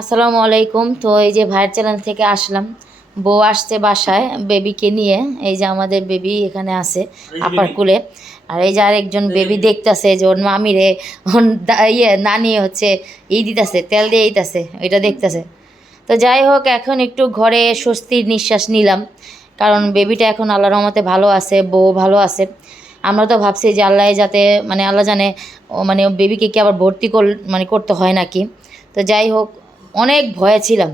আসসালামু আলাইকুম। তো এই যে ভাইয়ের চ্যানেল থেকে আসলাম। বউ আসছে বাসায় বেবিকে নিয়ে। এই যে আমাদের বেবি এখানে আছে আপার কুলে আর এই যে আরেকজন বেবি দেখতাছে যে ওর মামিরে ওর ইয়ে নানি হচ্ছে ই দিতেছে তেল দিয়ে দিতেছে ওইটা দেখতাছে। তো যাই হোক এখন একটু ঘরে স্বস্তির নিঃশ্বাস নিলাম। কারণ বেবিটা এখন আল্লাহ রহমতে ভালো আছে বউ ভালো আছে। আমরা তো ভাবছি যে আল্লাহ যাতে মানে আল্লাহ জানে ও মানে বেবিকে কি আবার ভর্তি কর মানে করতে হয় নাকি? তো যাই হোক অনেক ভয়ে ছিলাম।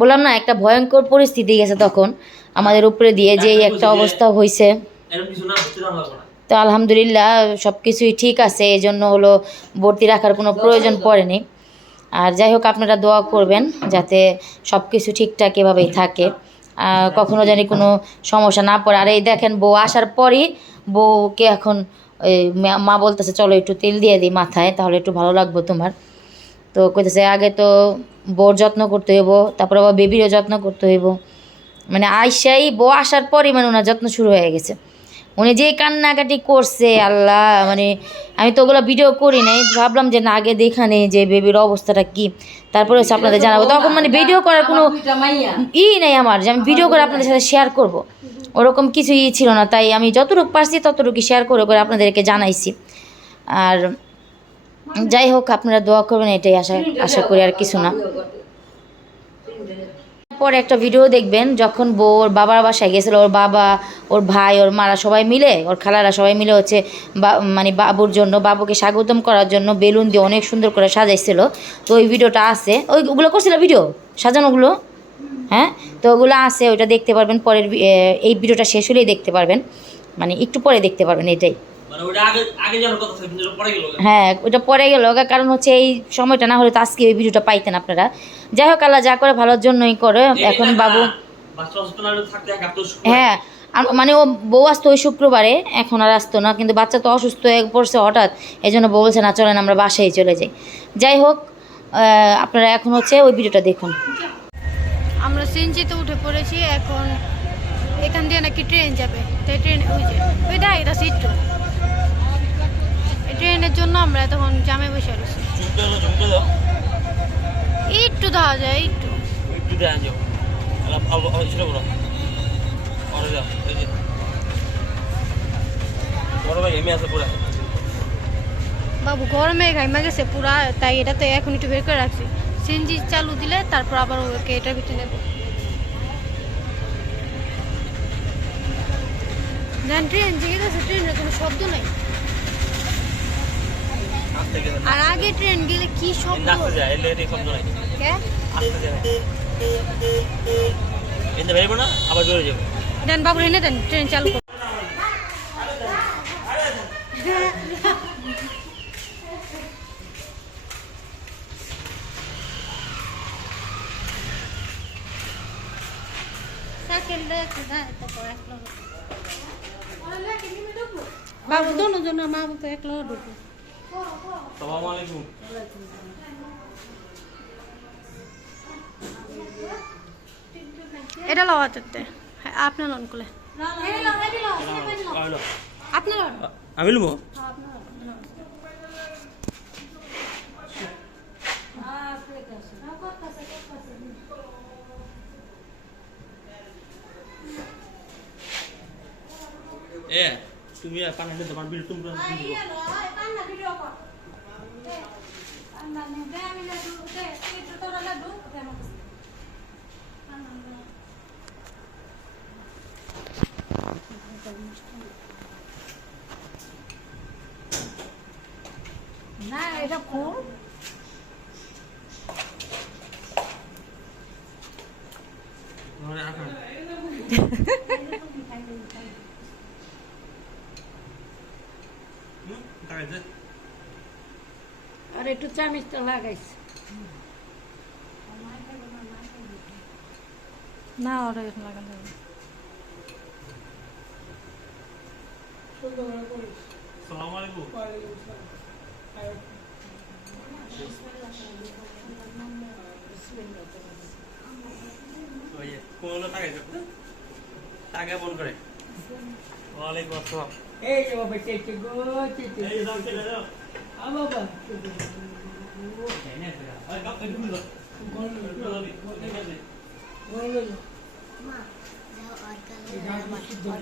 বললাম না একটা ভয়ঙ্কর পরিস্থিতি গেছে তখন আমাদের উপরে দিয়ে যে একটা অবস্থা হয়েছে। তো আলহামদুলিল্লাহ সব কিছুই ঠিক আছে এই জন্য হলো ভর্তি রাখার কোনো প্রয়োজন পড়েনি। আর যাই হোক আপনারা দোয়া করবেন যাতে সব কিছু ঠিকঠাক এভাবেই থাকে। কখনো জানি কোনো সমস্যা না পড়ে। আর এই দেখেন বউ আসার পরই বউকে এখন মা বলতেছে, চলো একটু তেল দিয়ে দিই মাথায়, তাহলে একটু ভালো লাগবে তোমার। তো কইতেছে, আগে তো বউর যত্ন করতে হইব, তারপর আবার বেবিরও যত্ন করতে হইব। মানে আইসাই বউ আসার পরই মানে ওনার যত্ন শুরু হয়ে গেছে। উনি যে কান্নাকাটি করছে, আল্লাহ মানে আমি তো ওগুলো ভিডিও করি নাই, ভাবলাম যে না, আগে দেখা নেই যে বেবির অবস্থাটা কি। তারপরে হচ্ছে আপনাদের জানাব। তখন মানে ভিডিও করার কোনো ই নেই আমার, যে আমি ভিডিও করে আপনাদের সাথে শেয়ার করব। ওরকম কিছু ই ছিল না, তাই আমি যতটুকু পারছি ততটুকু শেয়ার করে করে আপনাদেরকে জানাইছি। আর যাই হোক, আপনারা দোয়া করবেন, এটাই আশা আশা করি আর কিছু না। পরে একটা ভিডিও দেখবেন, যখন বউ ওর বাবার বাসায় গেছিল, ওর বাবা, ওর ভাই, ওর মারা সবাই মিলে, ওর খালারা সবাই মিলে হচ্ছে বা- মানে বাবুর জন্য, বাবুকে স্বাগতম করার জন্য বেলুন দিয়ে অনেক সুন্দর করে সাজাইছিল। তো ওই ভিডিওটা আছে। ওই ওগুলো করছিল ভিডিও সাজানোগুলো হ্যাঁ? তো ওগুলো আছে, ওইটা দেখতে পারবেন, পরের এই ভিডিওটা শেষ হলেই দেখতে পারবেন। মানে একটু পরে দেখতে পারবেন এটাই। মানে হ্যাঁ ওটা পরে গেল কারণ হচ্ছে এই সময়টা না হলে তো আজকে এই ভিডিওটা পাইতেন আপনারা। যাই হোক আল্লাহ যা করে ভালোর জন্যই করে। এখন বাবু হ্যাঁ আর- মানে ও বউ আসতো ওই শুক্রবারে এখন আর আসতো না কিন্তু বাচ্চা তো অসুস্থ হয়ে পড়ছে হঠাৎ এই জন্য বউ বলছে না চলেন আমরা বাসায় চলে যাই। যাই হোক আপনারা এখন হচ্ছে ওই ভিডিওটা দেখুন। আমরা সিএনজিতে উঠে পড়েছি এখন এখান দিয়ে নাকি ট্রেন যাবে। তাই ট্রেন ওই যে ওই দেখ এটা সিট ট্রেনের জন্য আমরা তখন জামে বসে রয়েছি। একটু দেখা যায় একটু। একটু যাও বাবু গরমে ঘাইমা গেছে পুরা তাই এটাতে এখন একটু বের করে রাখছি। সিএনজি চালু দিলে তারপর আবার ওকে এটার ভিতরে নেব। দেন ট্রেন জেগে গেছে ট্রেনের কোনো শব্দ নাই। আর আগে ট্রেন গেলে কি শব্দ? আসতে যায় এলে এটি শব্দ নাই। কে? আসতে যায়। এতে ভেবো না আবার জোরে যাব। দেন বাবু এনে দেন ট্রেন চালু করো। বাবু দোনো জন মা বাবা একলা ঢুকো সালামু আলাইকুম এটা লওয়া যেতে হ্যাঁ আপনার লন আপনার লন। আমি লুবো? এ তুমি পানি দিতে পারবি তুমি এটা কোন আর একটু চামিচটা লাগাইছে। না ওরা এখন লাগানো যাবে না। সালামু ওই যে কোন টাকা দিতে ফোন করে ওয়ালাইকুম আসসালাম এই যে বাবা চেচে গো চেচে এই আ বাবা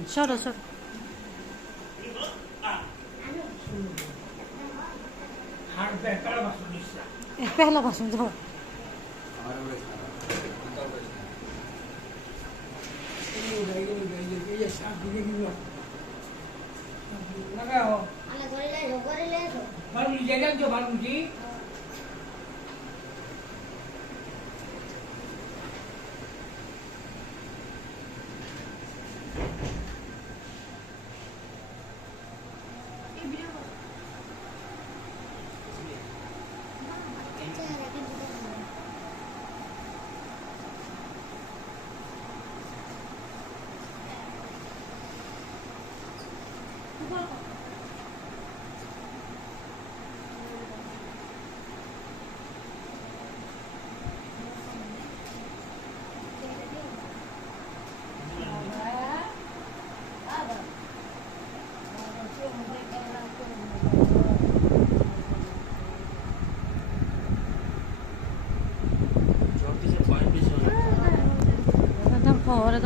সরো সরো যাও মা তুমি চাপো আমরা কয়নি বাড়িতে মানে আপনার বাড়িতে গেল বাড়িতে আগে বাড়িতে লয়ে যাই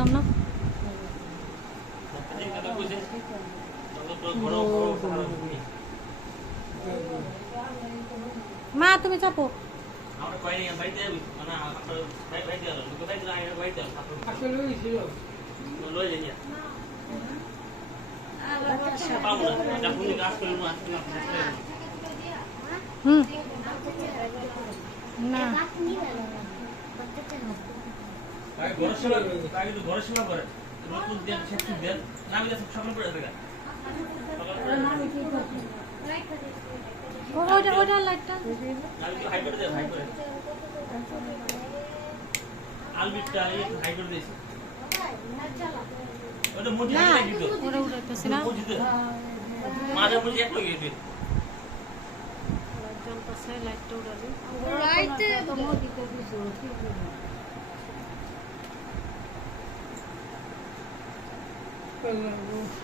পাবো না? যখন কাজ করব আসলে হুম। না। ঘরের সেবা আগে তো ঘরের সেবা করে দেন শেষ দেন না আমি সব সামনে পড়ে ওটা ওটা লাইটটা। তো হাই করে দেব হাই করে আলবিটটা হাই করে দিয়েছি। ওটা মুঠি না ওটা মাঝে এক লাইটটা উড়ালি 嗯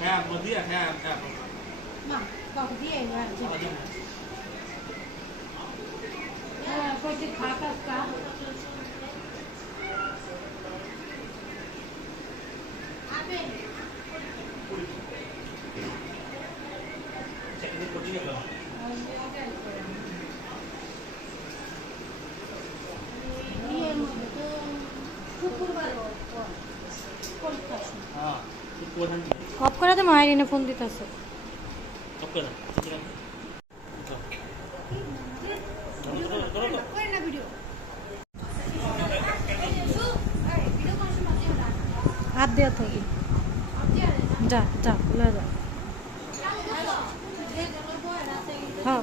হ্যাঁ মদিয়া হ্যাঁ হ্যাঁ হ্যাঁ কোথায় অফ করে দে, মায়ের এনে ফোন দিতেছে। হাত দেওয়া থাকি যা যা, লয়ে যা। হ্যাঁ।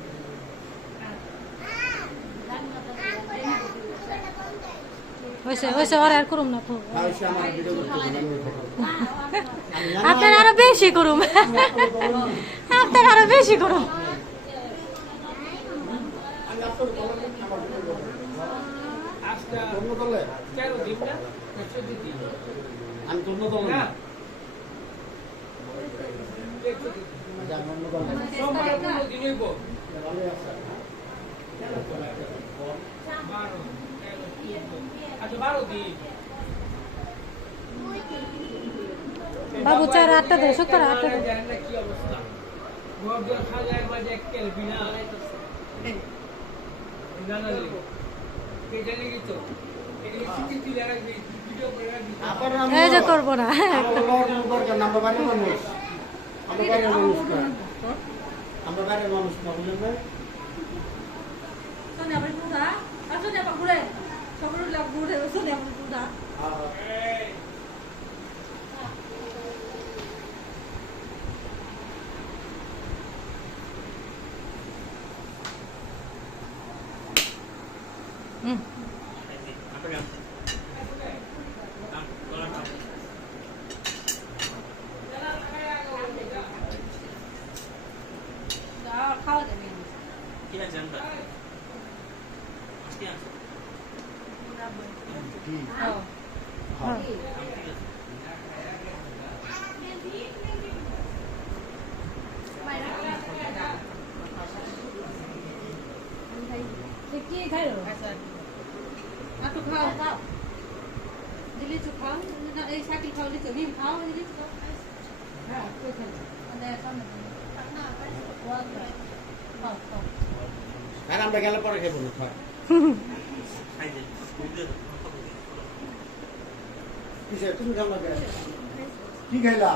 করতে হবে, আমি ওই থাকব। আপনার আরও বেশি করুম আপনার আরও বেশি করুম অন্য দলে? বাবু চার আটটা দেয় সত্তর আটটা দেয় আবার আমি- এই যে করব না। আমার না, আমরা বাইরের মানুষ। আমরা বাইরের মানুষ না। আমরা বাইরের মানুষ না, বুঝলেন না? হুম আপনাকে আম কলার নাম কি আছে আমরা কি আছে কি? হ্যাঁ। হ্যাঁ। ঠিক আছে আর আমরা গেলে পরে খাইবো না থাক। খাই দে বুঝলে তো কিসে? তুমি খাও না কে? খাইলা?